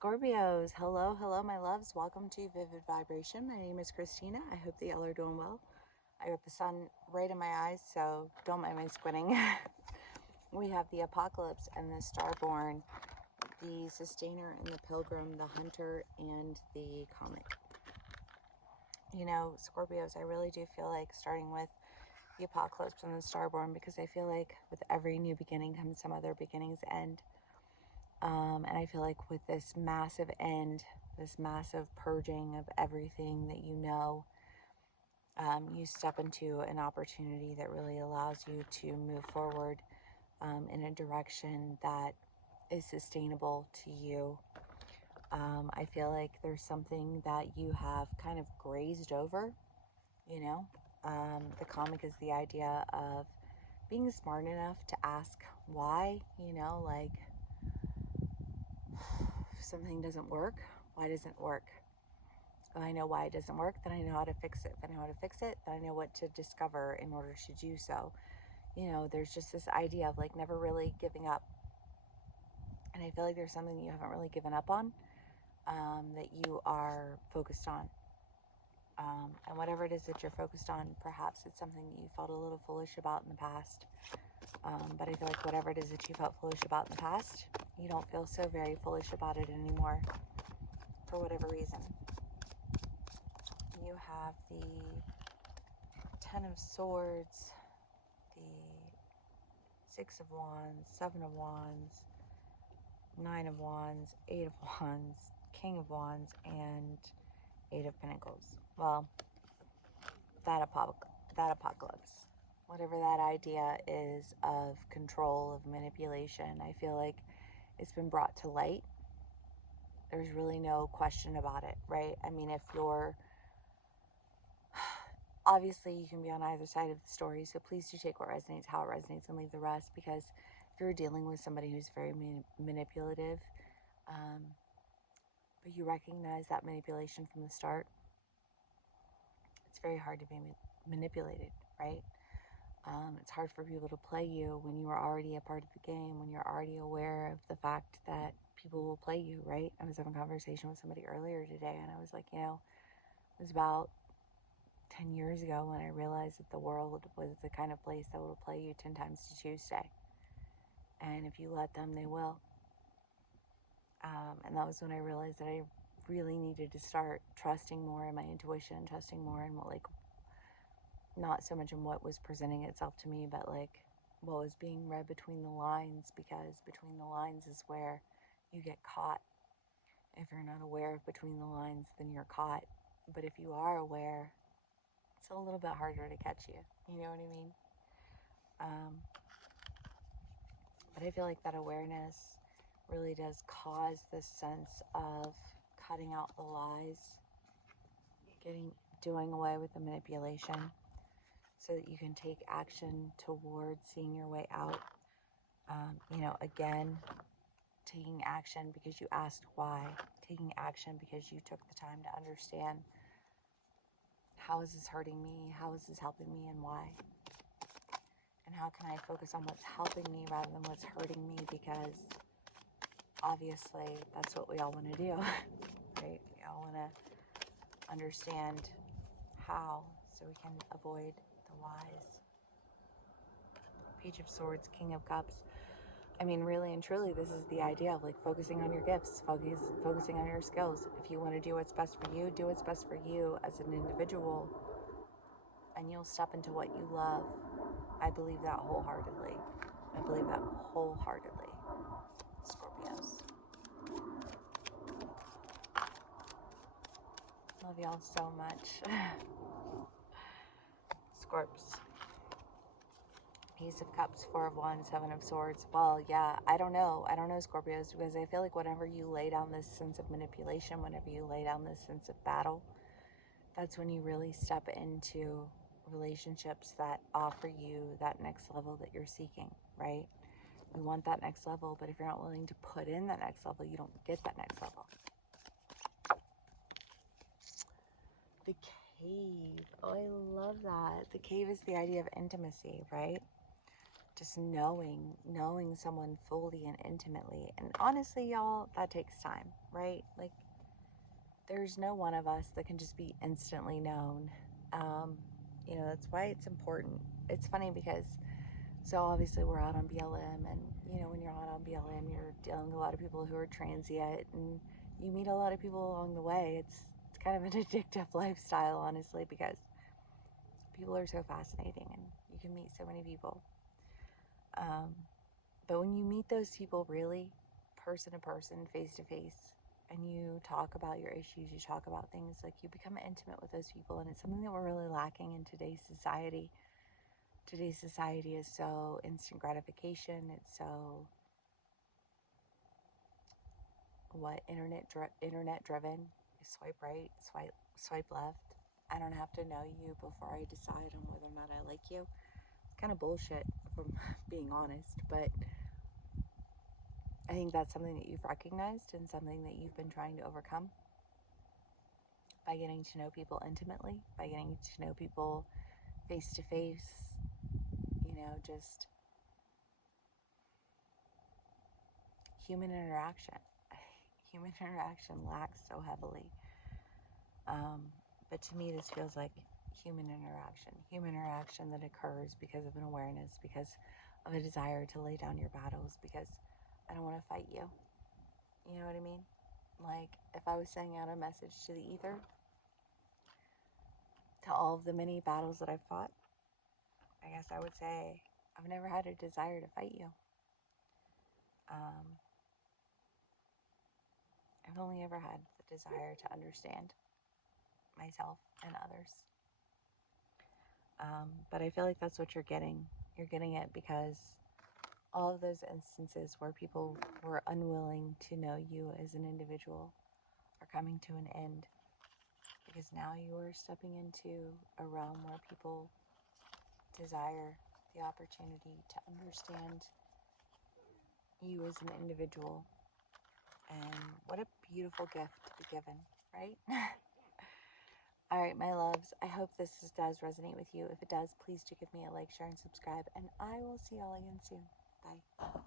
Scorpios, hello, hello, my loves. Welcome to Vivid Vibration. My name is Christina. I hope that y'all are doing well. I got the sun right in my eyes, so don't mind my squinting. We have the Apocalypse and the Starborn, the Sustainer and the Pilgrim, the Hunter, and the Comet. You know, Scorpios, I really do feel like starting with the Apocalypse and the Starborn, because I feel like with every new beginning comes some other beginning's end. And I feel like with this massive end, this massive purging of everything that you know, you step into an opportunity that really allows you to move forward in a direction that is sustainable to you. I feel like there's something that you have kind of grazed over, you know. The comic is the idea of being smart enough to ask why, you know, like, if something doesn't work, why doesn't it work? If I know why it doesn't work, then I know how to fix it. If I know how to fix it, then I know what to discover in order to do so. You know, there's just this idea of like never really giving up. And I feel like there's something you haven't really given up on, that you are focused on. And whatever it is that you're focused on, perhaps it's something that you felt a little foolish about in the past. But I feel like whatever it is that you felt foolish about in the past, you don't feel so very foolish about it anymore, for whatever reason. You have the Ten of Swords, the Six of Wands, Seven of Wands, Nine of Wands, Eight of Wands, King of Wands, and Eight of Pentacles. Well, that apocalypse, whatever that idea is of control, of manipulation, I feel like it's been brought to light. There's really no question about it, right? I mean, if you're, obviously you can be on either side of the story, so please do take what resonates, how it resonates, and leave the rest, because if you're dealing with somebody who's very manipulative, but you recognize that manipulation from the start, it's very hard to be manipulated, right? It's hard for people to play you when you are already a part of the game, when you're already aware of the fact that people will play you, right? I was having a conversation with somebody earlier today, and I was like, you know, it was about 10 years ago when I realized that the world was the kind of place that will play you 10 times to Tuesday. And if you let them, they will. And that was when I realized that I really needed to start trusting more in my intuition, trusting more in what, like, not so much in what was presenting itself to me, but like what was being read between the lines, because between the lines is where you get caught. If you're not aware of between the lines, then you're caught. But if you are aware, it's a little bit harder to catch you. You know what I mean? But I feel like that awareness really does cause this sense of cutting out the lies, doing away with the manipulation, so that you can take action towards seeing your way out. You know, again, taking action because you asked why, taking action because you took the time to understand, how is this hurting me, how is this helping me, and why? And how can I focus on what's helping me rather than what's hurting me, because obviously that's what we all want to do, right? We all want to understand how, so we can avoid the whys. Page of Swords, King of Cups. I mean, really and truly, this is the idea of like focusing on your gifts, focusing on your skills. If you want to do what's best for you, do what's best for you as an individual, and you'll step into what you love. I believe that wholeheartedly. Scorpios. Love y'all so much. Scorps. Ace of Cups, Four of Wands, Seven of Swords. Well, yeah, I don't know, Scorpios, because I feel like whenever you lay down this sense of manipulation, whenever you lay down this sense of battle, that's when you really step into relationships that offer you that next level that you're seeking, right? You want that next level, but if you're not willing to put in that next level, you don't get that next level. The Cave. Oh, I love that. The Cave is the idea of intimacy, right? just knowing someone fully and intimately. And honestly, y'all, that takes time, right? Like, there's no one of us that can just be instantly known. That's why it's important. It's funny because, so obviously we're out on BLM, and when you're out on BLM, you're dealing with a lot of people who are transient, and you meet a lot of people along the way. It's kind of an addictive lifestyle, honestly, because people are so fascinating, and you can meet so many people. But when you meet those people really, person to person, face to face, and you talk about your issues, you talk about things, like, you become intimate with those people, and it's something that we're really lacking in today's society. Today's society is so instant gratification. It's so internet driven. You swipe right, swipe left. I don't have to know you before I decide on whether or not I like you. It's kind of bullshit, if I'm being honest, but I think that's something that you've recognized and something that you've been trying to overcome by getting to know people intimately, by getting to know people face to face, just human interaction. Human interaction lacks so heavily. But to me, this feels like human interaction that occurs because of an awareness, because of a desire to lay down your battles, because I don't want to fight you. You know what I mean? Like, if I was sending out a message to the ether, to all of the many battles that I've fought, I guess I would say I've never had a desire to fight you. I've only ever had the desire to understand myself and others. But I feel like that's what you're getting. You're getting it because all of those instances where people were unwilling to know you as an individual are coming to an end, because now you are stepping into a realm where people desire the opportunity to understand you as an individual. And what a beautiful gift to be given, right? All right, my loves, I hope this does resonate with you. If it does, please do give me a like, share, and subscribe, and I will see y'all again soon. Bye.